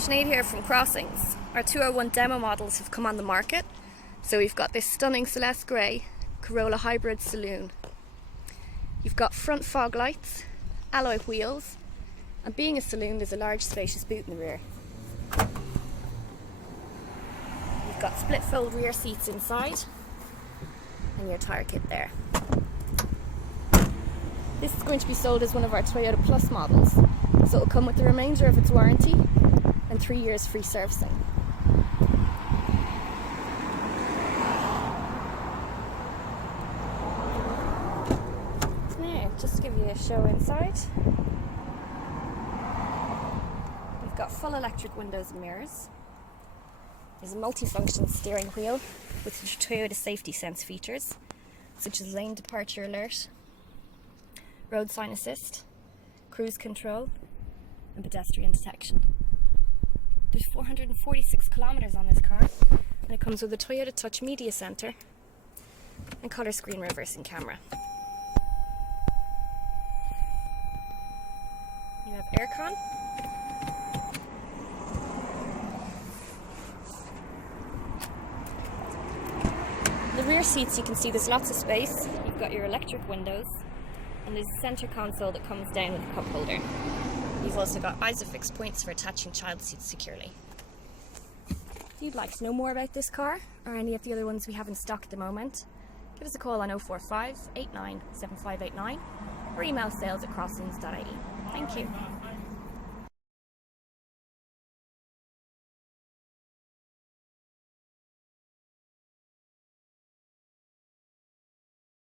Sinead here from Crossings. Our 201 demo models have come on the market. So we've got this stunning Celeste Grey Corolla hybrid saloon. You've got front fog lights, alloy wheels, and being a saloon there's a large spacious boot in the rear. You've got split fold rear seats inside and your tyre kit there. This is going to be sold as one of our Toyota Plus models, so it will come with the remainder of its warranty and 3 years free servicing. Now, just to give you a show inside, we've got full electric windows and mirrors. There's a multi-function steering wheel with Toyota safety sense features, such as lane departure alert, road sign assist, cruise control, and pedestrian detection. There's 446 kilometers on this car, and it comes with a Toyota Touch Media Center and colour screen reversing camera. You have aircon, the rear seats, you can see there's lots of space. You've got your electric windows, and there's a centre console that comes down with a cup holder. You've also got ISOFIX points for attaching child seats securely. If you'd like to know more about this car, or any of the other ones we have in stock at the moment, give us a call on 045 89 7589 or email sales@crossings.ie. Thank you.